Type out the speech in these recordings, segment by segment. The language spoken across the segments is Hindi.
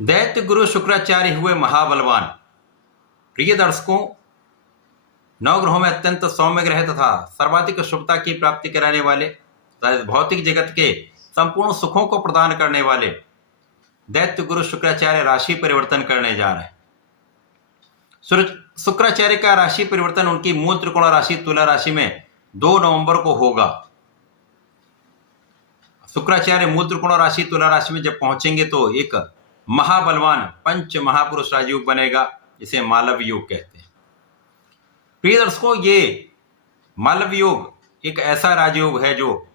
दैत्य गुरु शुक्राचार्य हुए महाबलवान। प्रिय दर्शकों, नवग्रहों में अत्यंत सौम्य ग्रह तथा सर्वाधिक शुभता की प्राप्ति कराने वाले तथा भौतिक जगत के संपूर्ण सुखों को प्रदान करने वाले दैत्य गुरु शुक्राचार्य राशि परिवर्तन करने जा रहे हैं। शुक्राचार्य का राशि परिवर्तन उनकी मूल त्रिकोण राशि तुला राशि में 2 नवंबर को होगा। शुक्राचार्य मूल त्रिकोण राशि तुला राशि में जब पहुंचेंगे तो एक महाबलवान पंच महापुरुष राजयोग बनेगा, जिसे मालव योग कहते हैं। प्रिय दर्शकों, ये मालव योग एक ऐसा राजयोग है जो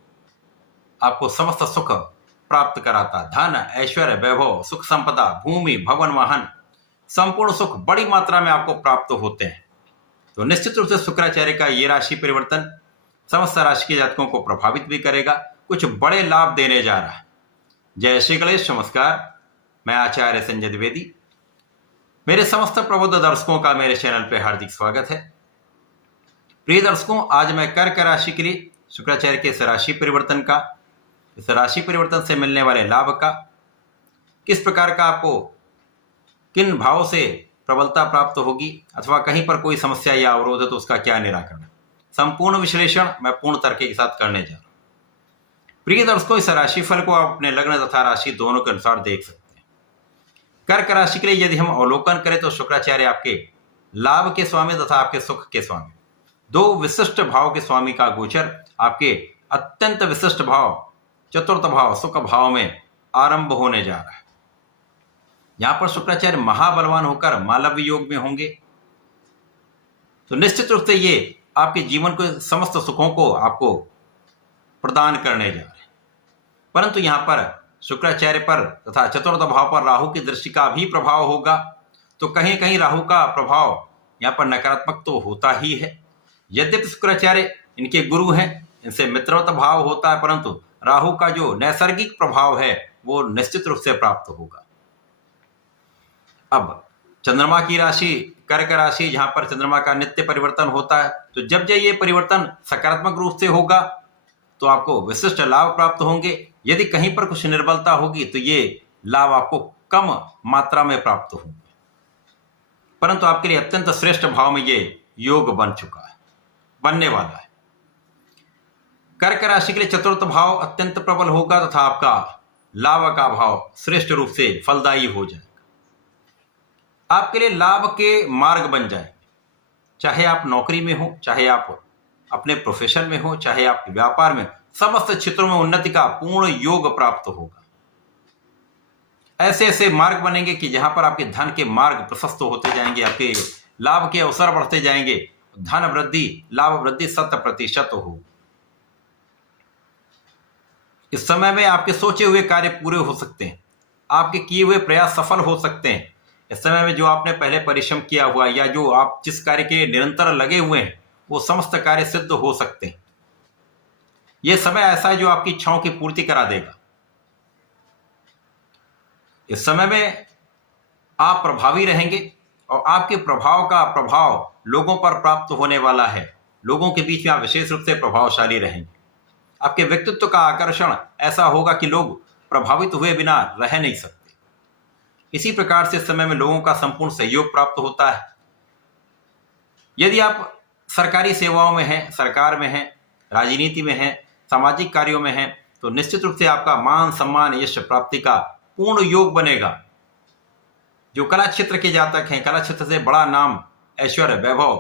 आपको समस्त सुख प्राप्त कराता। धन, ऐश्वर्य, वैभव, सुख संपदा, भूमि, भवन, वाहन, संपूर्ण सुख बड़ी मात्रा में आपको प्राप्त होते हैं। तो निश्चित रूप से शुक्राचार्य का ये राशि परिवर्तन समस्त राशि के जातकों को प्रभावित भी करेगा, कुछ बड़े लाभ देने जा रहा है। जय श्री गणेश। नमस्कार, मैं आचार्य संजय द्विवेदी। मेरे समस्त प्रबुद्ध दर्शकों का मेरे चैनल पे हार्दिक स्वागत है। प्रिय दर्शकों, आज मैं कर्क राशि के लिए शुक्राचार्य के इस राशि परिवर्तन का, इस राशि परिवर्तन से मिलने वाले लाभ का, किस प्रकार का आपको किन भाव से प्रबलता प्राप्त होगी अथवा कहीं पर कोई समस्या या अवरोध है तो उसका क्या निराकरण, संपूर्ण विश्लेषण मैं पूर्ण तर्क के साथ करने जा रहा हूं। प्रिय दर्शकों, इस राशिफल को आप अपने लग्न तथा राशि दोनों के अनुसार देख सकते हैं। कर्क राशि के लिए यदि हम अवलोकन करें तो शुक्राचार्य आपके लाभ के स्वामी तथा आपके सुख के स्वामी, दो विशिष्ट भाव के स्वामी का गोचर आपके अत्यंत विशिष्ट भाव चतुर्थ भाव सुख भाव में आरंभ होने जा रहा है। यहां पर शुक्राचार्य महाबलवान होकर मालव योग में होंगे तो निश्चित रूप से ये आपके जीवन के समस्त सुखों को आपको प्रदान करने जा रहे हैं। परंतु यहां पर शुक्राचार्य पर तथा चतुर्थ भाव पर राहु की दृष्टि का भी प्रभाव होगा, तो कहीं कहीं राहु का प्रभाव यहां पर नकारात्मक तो होता ही है। यद्यपि शुक्राचार्य इनके गुरु हैं, इनसे मित्रवत भाव होता है, परंतु राहु का जो नैसर्गिक प्रभाव है वो निश्चित रूप से प्राप्त होगा। अब चंद्रमा की राशि कर्क राशि, जहां पर चंद्रमा का नित्य परिवर्तन होता है, तो जब ये परिवर्तन सकारात्मक रूप से होगा तो आपको विशिष्ट लाभ प्राप्त होंगे। यदि कहीं पर कुछ निर्बलता होगी तो ये लाभ आपको कम मात्रा में प्राप्त होंगे, परंतु आपके लिए अत्यंत श्रेष्ठ भाव में ये योग बन चुका है, बनने वाला है। कर्क राशि के लिए चतुर्थ भाव अत्यंत प्रबल होगा तथा आपका लाभ का भाव श्रेष्ठ रूप से फलदायी हो जाएगा। आपके लिए लाभ के मार्ग बन जाएंगे, चाहे आप नौकरी में हो, चाहे आप अपने प्रोफेशन में हो, चाहे आप व्यापार में, समस्त क्षेत्रों में उन्नति का पूर्ण योग प्राप्त होगा। ऐसे ऐसे मार्ग बनेंगे कि जहां पर आपके धन के मार्ग प्रशस्त होते जाएंगे, आपके लाभ के अवसर बढ़ते जाएंगे, धन वृद्धि, लाभ वृद्धि 100% हो। इस समय में आपके सोचे हुए कार्य पूरे हो सकते हैं, आपके किए हुए प्रयास सफल हो सकते हैं। इस समय में जो आपने पहले परिश्रम किया हुआ या जो आप जिस कार्य के निरंतर लगे हुए हैं वो समस्त कार्य सिद्ध हो सकते हैं। यह समय ऐसा है जो आपकी इच्छाओं की पूर्ति करा देगा। इस समय में आप प्रभावी रहेंगे और आपके प्रभाव का प्रभाव लोगों पर प्राप्त होने वाला है। लोगों के बीच में आप विशेष रूप से प्रभावशाली रहेंगे। आपके व्यक्तित्व का आकर्षण ऐसा होगा कि लोग प्रभावित हुए बिना रह नहीं सकते। इसी प्रकार से इस समय में लोगों का संपूर्ण सहयोग प्राप्त होता है। यदि आप सरकारी सेवाओं में हैं, सरकार में हैं, राजनीति में हैं, सामाजिक कार्यों में हैं, तो निश्चित रूप से आपका मान सम्मान यश प्राप्ति का पूर्ण योग बनेगा। जो कला क्षेत्र के जातक हैं, कला क्षेत्र से बड़ा नाम, ऐश्वर्य, वैभव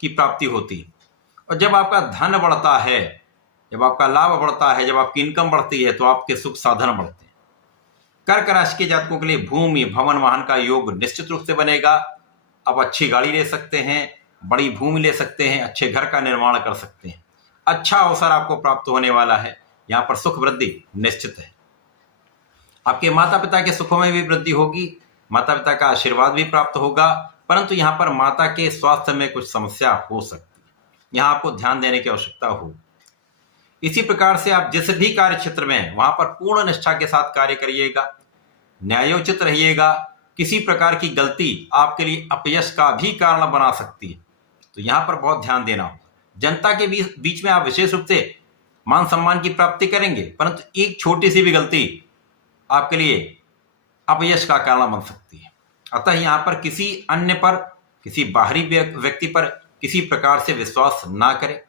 की प्राप्ति होती है। और जब आपका धन बढ़ता है, जब आपका लाभ बढ़ता है, जब आपकी इनकम बढ़ती है तो आपके सुख साधन बढ़ते हैं। कर्क राशि के जातकों के लिए भूमि, भवन, वाहन का योग निश्चित रूप से बनेगा। आप अच्छी गाड़ी ले सकते हैं, बड़ी भूमि ले सकते हैं, अच्छे घर का निर्माण कर सकते हैं। अच्छा अवसर आपको प्राप्त होने वाला है। यहां पर सुख वृद्धि निश्चित है। आपके माता पिता के सुखों में भी वृद्धि होगी, माता पिता का आशीर्वाद भी प्राप्त होगा, परंतु यहां पर माता के स्वास्थ्य में कुछ समस्या हो सकती है। यहां आपको ध्यान देने की आवश्यकता होगी। इसी प्रकार से आप जिस भी कार्य क्षेत्र में हैं वहां पर पूर्ण निष्ठा के साथ कार्य करिएगा, न्यायोचित रहिएगा। किसी प्रकार की गलती आपके लिए अपयश का भी कारण बना सकती है, तो यहां पर बहुत ध्यान देना होगा। जनता के बीच में आप विशेष रूप से मान सम्मान की प्राप्ति करेंगे, परंतु एक छोटी सी भी गलती आपके लिए अपयश का कारण बन सकती है। अतः यहाँ पर किसी अन्य पर, किसी बाहरी व्यक्ति पर किसी प्रकार से विश्वास ना करें।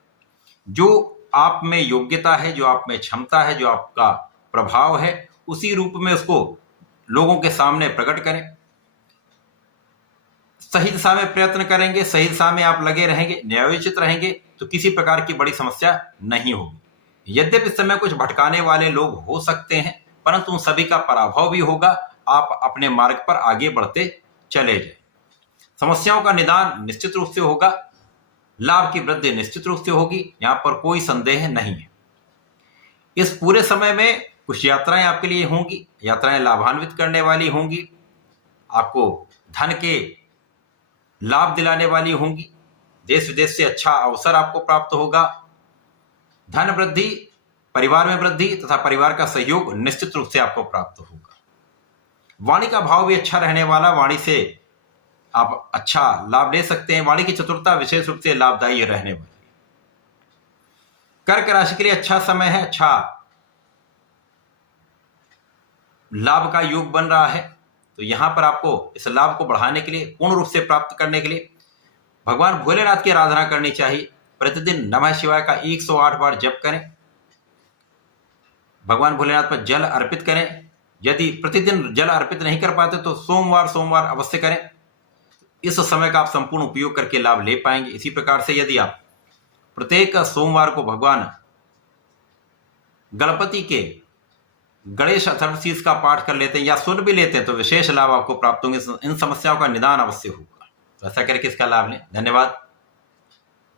जो आप में योग्यता है, जो आप में क्षमता है, जो आपका प्रभाव है, उसी रूप में उसको लोगों के सामने प्रकट करें। सही दिशा में प्रयत्न करेंगे, सही दिशा में आप लगे रहेंगे, न्यायोचित रहेंगे, तो किसी प्रकार की बड़ी समस्या नहीं होगी। यद्यपि इस समय कुछ भटकाने वाले लोग हो सकते हैं, परंतु उन सभी का पराभव भी होगा। आप अपने मार्ग पर आगे बढ़ते चले जाए। समस्याओं का निदान निश्चित रूप से होगा, लाभ की वृद्धि निश्चित रूप से होगी, यहां पर कोई संदेह नहीं है। इस पूरे समय में कुछ यात्राएं आपके लिए होंगी, यात्राएं लाभान्वित करने वाली होंगी, आपको धन के लाभ दिलाने वाली होंगी, देश विदेश से अच्छा अवसर आपको प्राप्त होगा, धन वृद्धि, परिवार में वृद्धि तथा परिवार का सहयोग निश्चित रूप से आपको प्राप्त होगा। वाणी का भाव भी अच्छा रहने वाला, वाणी से आप अच्छा लाभ ले सकते हैं। वाणी की चतुरता विशेष रूप से लाभदायी रहने वाली है। कर्क राशि के लिए अच्छा समय है, अच्छा लाभ का योग बन रहा है। तो यहां पर आपको इस लाभ को बढ़ाने के लिए, पूर्ण रूप से प्राप्त करने के लिए भगवान भोलेनाथ की आराधना करनी चाहिए। प्रतिदिन नमः शिवाय का 108 बार जप करें, भगवान भोलेनाथ पर जल अर्पित करें। यदि प्रतिदिन जल अर्पित नहीं कर पाते तो सोमवार अवश्य करें। इस समय का आप संपूर्ण उपयोग करके लाभ ले पाएंगे। इसी प्रकार से यदि आप प्रत्येक सोमवार को भगवान गणपति के गणेश अथर्वशीष का पाठ कर लेते हैं या सुन भी लेते हैं तो विशेष लाभ आपको प्राप्त होंगे। इन समस्याओं का निदान अवश्य होगा। तो ऐसा करके इसका लाभ लें। धन्यवाद,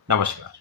नमस्कार।